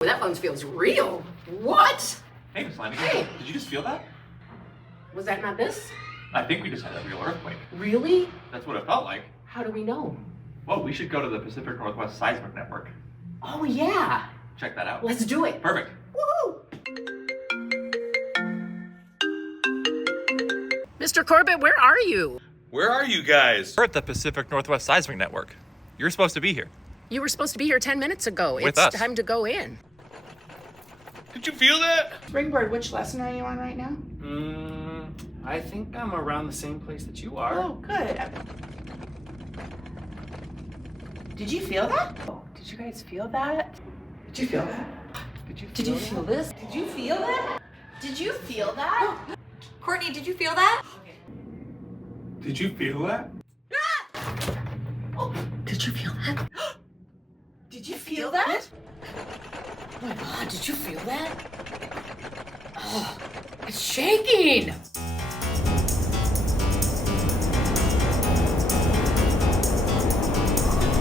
That bones feels real. What? Hey, Miss Landy. Hey. Did you just feel that? Was that not this? I think we just had a real earthquake. Really? That's what it felt like. How do we know? Well, we should go to the Pacific Northwest Seismic Network. Oh, yeah. Check that out. Let's do it. Perfect. Woohoo! Mr. Corbett, where are you? Where are you guys? We're at the Pacific Northwest Seismic Network. You're supposed to be here. You were supposed to be here 10 minutes ago. With it's us. time to go in. Did you feel that? Springboard, which lesson are you on right now? I think I'm around the same place that you are. Oh, good. Did you feel that? Oh, did you guys feel that? Did you feel that? Did you feel this? Did you feel that? Did you feel that? Courtney, did you feel that? Did you feel that? Oh, did you feel that? Did you feel that? Oh my God, did you feel that? Oh, it's shaking.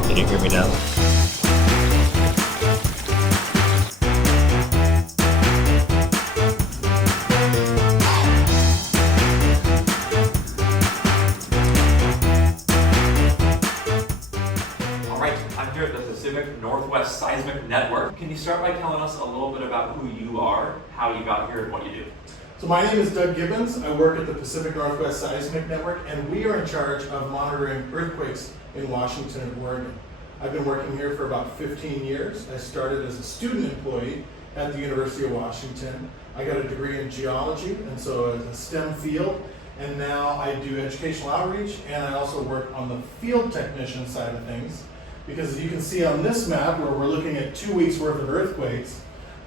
Can you hear me now? I'm here at the Pacific Northwest Seismic Network. Can you start by telling us a little bit about who you are, how you got here, and what you do? So my name is Doug Gibbons. I work at the Pacific Northwest Seismic Network, and we are in charge of monitoring earthquakes in Washington and Oregon. I've been working here for about 15 years. I started as a student employee at the University of Washington. I got a degree in geology, and so as a STEM field, and now I do educational outreach, and I also work on the field technician side of things. Because as you can see on this map, where we're looking at 2 weeks worth of earthquakes,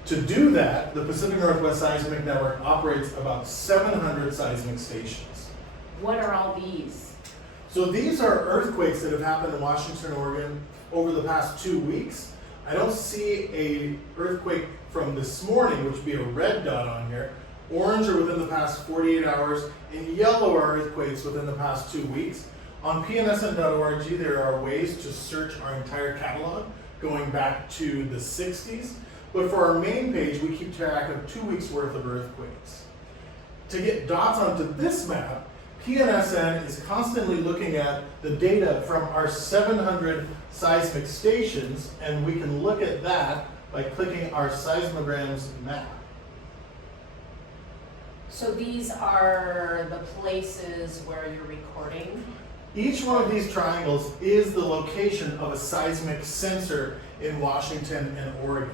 to do that, the Pacific Northwest Seismic Network operates about 700 seismic stations. What are all these? So these are earthquakes that have happened in Washington, Oregon over the past 2 weeks. I don't see a earthquake from this morning, which would be a red dot on here. Orange are within the past 48 hours, and yellow are earthquakes within the past 2 weeks. On pnsn.org, there are ways to search our entire catalog going back to the 60s. But for our main page, we keep track of 2 weeks worth of earthquakes. To get dots onto this map, PNSN is constantly looking at the data from our 700 seismic stations, and we can look at that by clicking our seismograms map. So these are the places where you're recording? Each one of these triangles is the location of a seismic sensor in Washington and Oregon.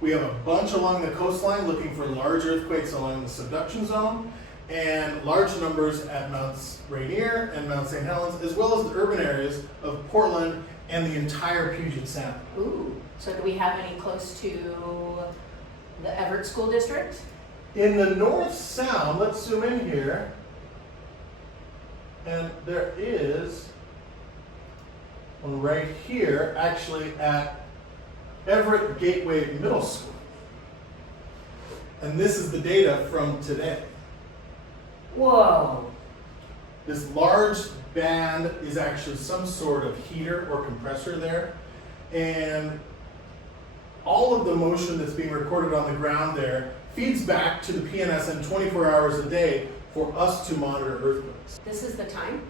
We have a bunch along the coastline looking for large earthquakes along the subduction zone, and large numbers at Mount Rainier and Mount St. Helens, as well as the urban areas of Portland and the entire Puget Sound. Ooh, so do we have any close to the Everett School District? In the North Sound, let's zoom in here, and there is one right here, actually at Everett Gateway Middle School. And this is the data from today. Whoa. This large band is actually some sort of heater or compressor there. And all of the motion that's being recorded on the ground there feeds back to the PNSN 24 hours a day for us to monitor earthquakes. This is the time?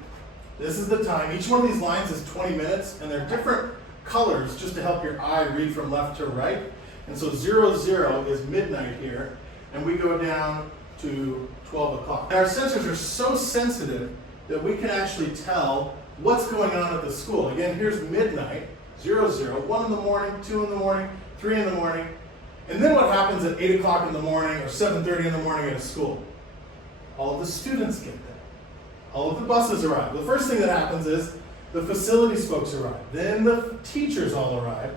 This is the time. Each one of these lines is 20 minutes, and they're different colors just to help your eye read from left to right. And so 00 is midnight here, and we go down to 12 o'clock. And our sensors are so sensitive that we can actually tell what's going on at the school. Again, here's midnight, 00, 1 in the morning, 2 in the morning, 3 in the morning. And then what happens at 8 o'clock in the morning or 7:30 in the morning at a school? All of the students get there. All of the buses arrive. The first thing that happens is the facilities folks arrive. Then the teachers all arrive.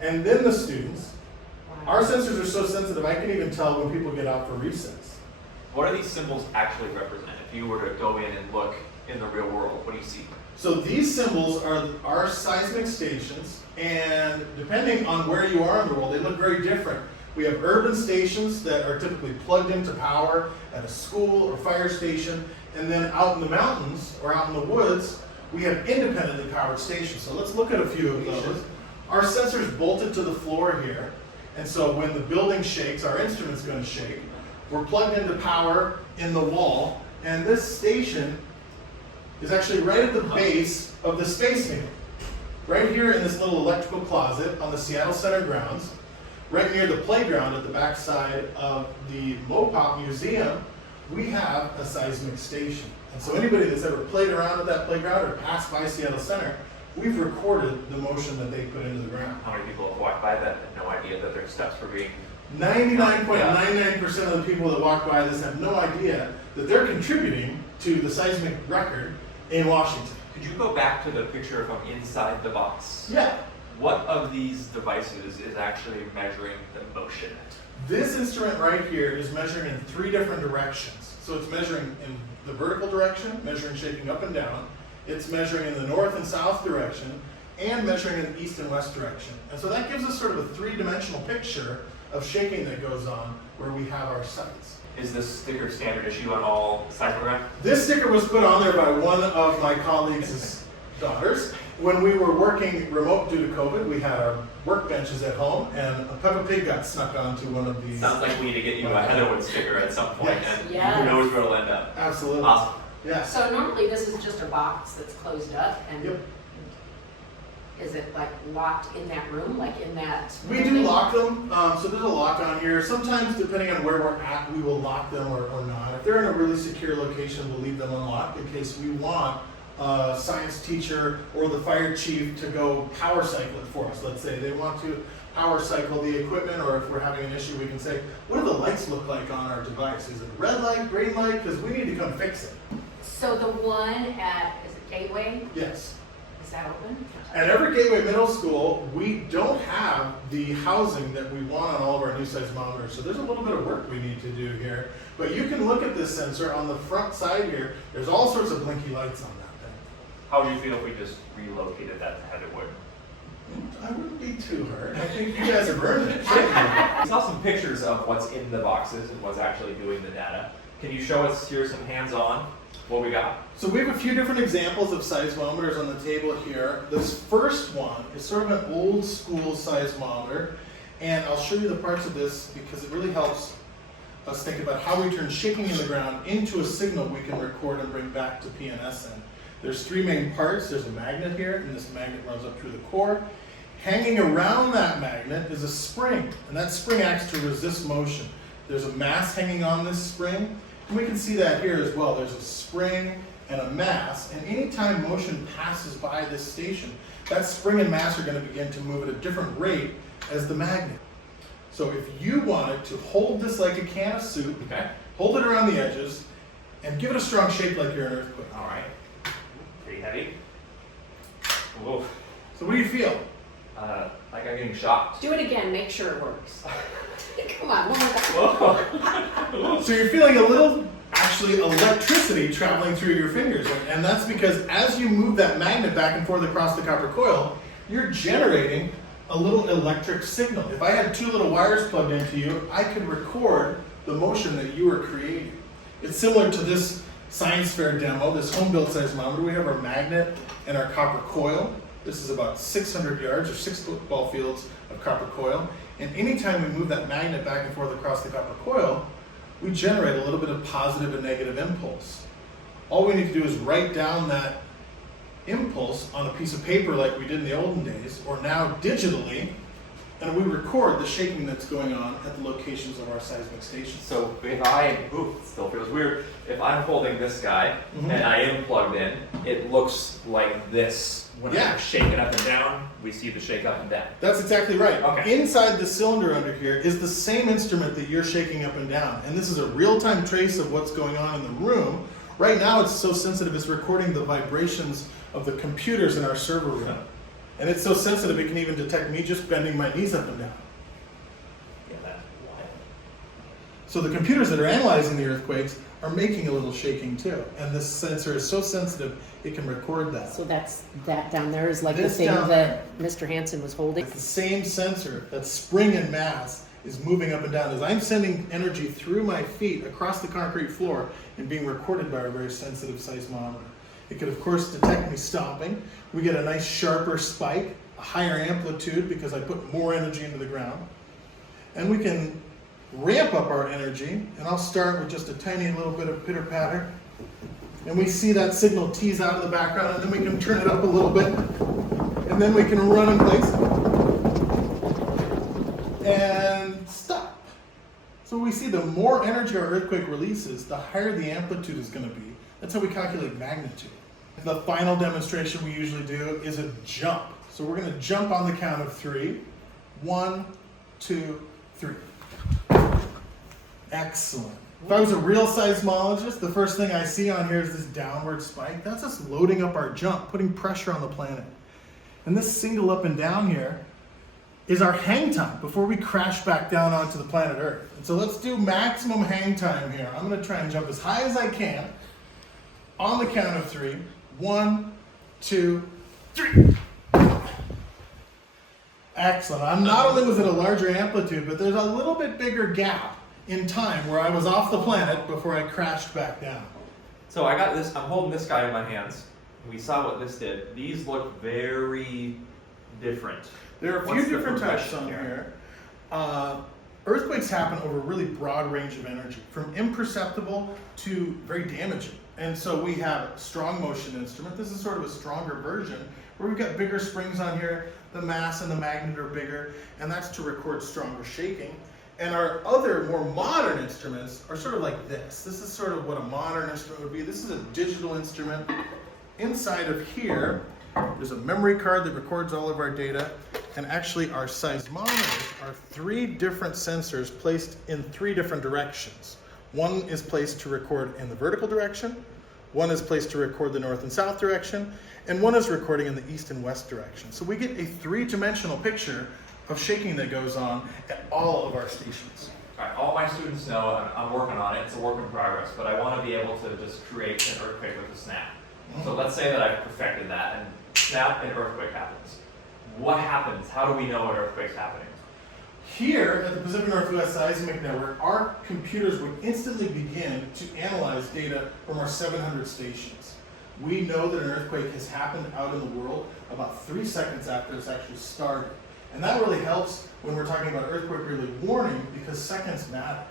And then the students. Wow. Our sensors are so sensitive, I can even tell when people get out for recess. What do these symbols actually represent? If you were to go in and look in the real world, what do you see? So these symbols are our seismic stations, and depending on where you are in the world, they look very different. We have urban stations that are typically plugged into power at a school or fire station, and then out in the mountains or out in the woods, we have independently powered stations. So let's look at a few of those. Our sensor's bolted to the floor here, And so when the building shakes, our instrument's going to shake. We're plugged into power in the wall, and this station is actually right at the base of the Space Needle. Right here in this little electrical closet on the Seattle Center grounds, right near the playground at the backside of the Mopop Museum, we have a seismic station. And so anybody that's ever played around at that playground or passed by Seattle Center, we've recorded the motion that they put into the ground. How many people have walked by that and had no idea that their steps were being... 99.99% of the people that walk by this have no idea that they're contributing to the seismic record in Washington. Could you go back to the picture from inside the box? Yeah. What of these devices is actually measuring the motion? This instrument right here is measuring in 3 different directions. So it's measuring in the vertical direction, measuring shaking up and down. It's measuring in the north and south direction, and measuring in the east and west direction. And so that gives us sort of a 3-dimensional picture of shaking that goes on where we have our sites. Is this sticker standard issue on all seismographs? This sticker was put on there by one of my colleagues' daughters. When we were working remote due to COVID, we had our workbenches at home, and a Peppa Pig got snuck onto one of these. Sounds like we need to get you a Heatherwood sticker at some point, Yes. and Yes. who knows where it'll end up. Absolutely. Awesome. Yes. So normally this is just a box that's closed up, and Yep. is it like locked in that room, like in that? We do building? lock them, so there's a lock on here. Sometimes, depending on where we're at, we will lock them or not. If they're in a really secure location, we'll leave them unlocked in case we want a science teacher or the fire chief to go power cycle it for us. Let's say they want to power cycle the equipment, or if we're having an issue, we can say, what do the lights look like on our device? Is it a red light, green light? Because we need to come fix it. So the one at, is it Gateway, Yes. is that open? At Everett Gateway Middle School, we don't have the housing that we want on all of our new seismometers, so there's a little bit of work we need to do here. But you can look at this sensor on the front side here. There's all sorts of blinky lights on that thing. How would you feel if we just relocated that to Heatherwood? I wouldn't be too hurt. I think you guys have earned it. We saw some pictures of what's in the boxes and what's actually doing the data. Can you show us here some hands-on what we got? So we have a few different examples of seismometers on the table here. This first one is sort of an old school seismometer, and I'll show you the parts of this because it really helps us think about how we turn shaking in the ground into a signal we can record and bring back to PNSN. There's 3 main parts. There's a magnet here, and this magnet runs up through the core. Hanging around that magnet is a spring, and that spring acts to resist motion. There's a mass hanging on this spring, and we can see that here as well. There's a spring and a mass, and anytime motion passes by this station, that spring and mass are going to begin to move at a different rate as the magnet. So if you wanted to hold this like a can of soup, Okay. hold it around the edges, and give it a strong shake like you're an earthquake. All right. Pretty heavy. Whoa. So what do you feel? Like I'm getting shocked. Do it again, make sure it works. Come on, one more time. Whoa. So you're feeling a little, actually, electricity traveling through your fingers. And that's because as you move that magnet back and forth across the copper coil, you're generating a little electric signal. If I had 2 little wires plugged into you, I could record the motion that you were creating. It's similar to this science fair demo, this home-built seismometer. We have our magnet and our copper coil. This is about 600 yards or 6 football fields of copper coil. And anytime we move that magnet back and forth across the copper coil, we generate a little bit of positive and negative impulse. All we need to do is write down that impulse on a piece of paper like we did in the olden days, or now digitally, and we record the shaking that's going on at the locations of our seismic stations. So if it still feels weird. If I'm holding this guy Mhm. and I am plugged in, it looks like this. When Yeah. I shake it up and down, we see the shake up and down. That's exactly right. Okay. Inside the cylinder under here is the same instrument that you're shaking up and down. And this is a real-time trace of what's going on in the room. Right now it's so sensitive it's recording the vibrations of the computers in our server room. And it's so sensitive it can even detect me just bending my knees up and down. Yeah, that's wild. So the computers that are analyzing the earthquakes are making a little shaking too. And this sensor is so sensitive it can record that. So that's, that down there is like the This thing down that Mr. Hansen was holding? It's the same sensor, that spring and mass is moving up and down. As I'm sending energy through my feet across the concrete floor and being recorded by a very sensitive seismometer. It could, of course, detect me stomping. We get a nice sharper spike, a higher amplitude because I put more energy into the ground. And we can ramp up our energy, and I'll start with just a tiny little bit of pitter patter. And we see that signal tease out of the background, and then we can turn it up a little bit, and then we can run in place and stop. So we see the more energy our earthquake releases, the higher the amplitude is going to be. That's how we calculate magnitude. The final demonstration we usually do is a jump. So we're going to jump on the count of 3. 1, 2, 3. Excellent. If I was a real seismologist, the first thing I see on here is this downward spike. That's us loading up our jump, putting pressure on the planet. And this single up and down here is our hang time before we crash back down onto the planet Earth. And so let's do maximum hang time here. I'm going to try and jump as high as I can on the count of 3. 1, 2, 3. Excellent. Not only was it a larger amplitude, but there's a little bit bigger gap in time where I was off the planet before I crashed back down. So I got this, I'm holding this guy in my hands. We saw what this did. These look very different. There are a few different types on here. Earthquakes happen over a really broad range of energy, from imperceptible to very damaging. And so we have strong motion instrument. This is sort of a stronger version, where we've got bigger springs on here. The mass and the magnet are bigger, and that's to record stronger shaking. And our other more modern instruments are sort of like this. This is sort of what a modern instrument would be. This is a digital instrument. Inside of here, there's a memory card that records all of our data. And actually our seismometers are 3 different sensors placed in 3 different directions. One is placed to record in the vertical direction, one is placed to record the north and south direction, and one is recording in the east and west direction. So we get a 3-dimensional picture of shaking that goes on at all of our stations. All right, all my students know I'm working on it. It's a work in progress, but I want to be able to just create an earthquake with a snap. So let's say that I've perfected that, and snap, an earthquake happens. What happens? How do we know an earthquake's happening? Here at the Pacific Northwest Seismic Network, our computers would instantly begin to analyze data from our 700 stations. We know that an earthquake has happened out in the world about 3 seconds after it's actually started. And that really helps when we're talking about earthquake early warning, because seconds matter.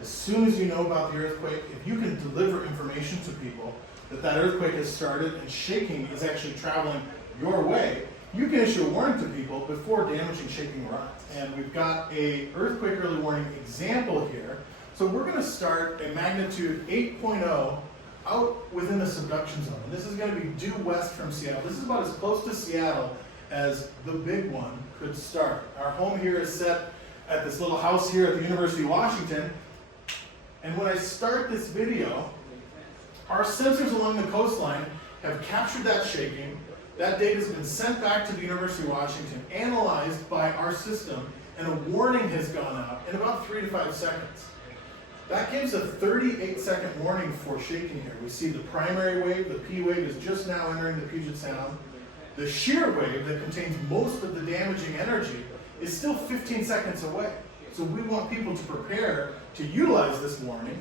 As soon as you know about the earthquake, if you can deliver information to people that that earthquake has started and shaking is actually traveling your way, you can issue a warning to people before damaging shaking arrives. And we've got a earthquake early warning example here. So we're going to start a magnitude 8.0 out within the subduction zone. And this is going to be due west from Seattle. This is about as close to Seattle as the big one could start. Our home here is set at this little house here at the University of Washington. And when I start this video, our sensors along the coastline have captured that shaking. That data has been sent back to the University of Washington, analyzed by our system, and a warning has gone out in about 3 to 5 seconds. That gives a 38-second warning for shaking here. We see the primary wave, the P wave, is just now entering the Puget Sound. The shear wave that contains most of the damaging energy is still 15 seconds away. So we want people to prepare to utilize this warning,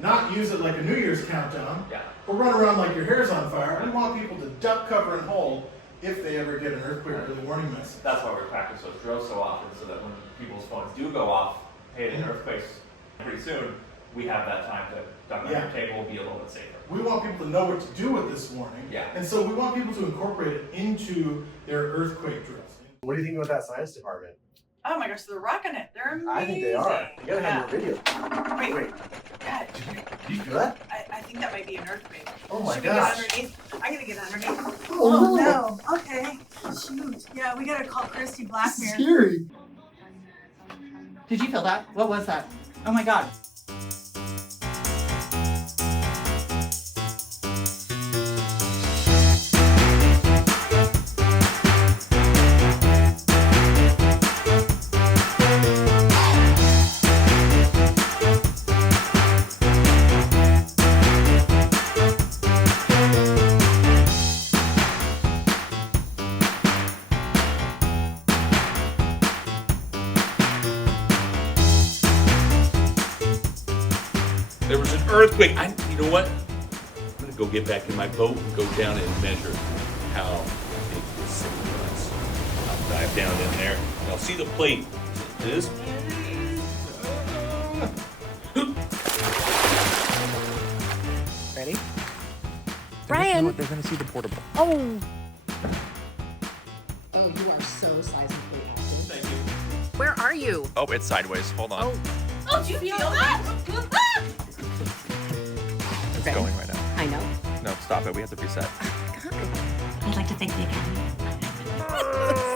not use it like a New Year's countdown, or run around like your hair's on fire. We want people to duck, cover, and hold if they ever get an earthquake early warning message. That's why we practice those drills so often, so that when people's phones do go off, hey, an earthquake's pretty soon, we have that time to duck under the table, be a little bit safer. We want people to know what to do with this warning, and so we want people to incorporate it into their earthquake drills. What do you think about that science department? Oh my gosh, they're rocking it. They're amazing. I think they are. You gotta have your video. Wait. God, Did you feel that? I think that might be an earthquake. Oh my Should gosh. we get underneath? I gotta get underneath. Oh, no. Okay. Shoot. Yeah, we gotta call Christy Blackmere. Scary. Did you feel that? What was that? Oh my God. There was an earthquake. You know what? I'm gonna go get back in my boat and go down and measure how big this thing was. I'll dive down in there and I'll see the plate. Is it this big? Ready? Brian. They're gonna see the portable. Oh. Oh, you are so seismically active. Thank you. Where are you? Oh, it's sideways. Hold on. Oh, did you feel that? It's Okay. going right now. I know. No, stop it. We have to reset. God. I'd like to thank the Academy.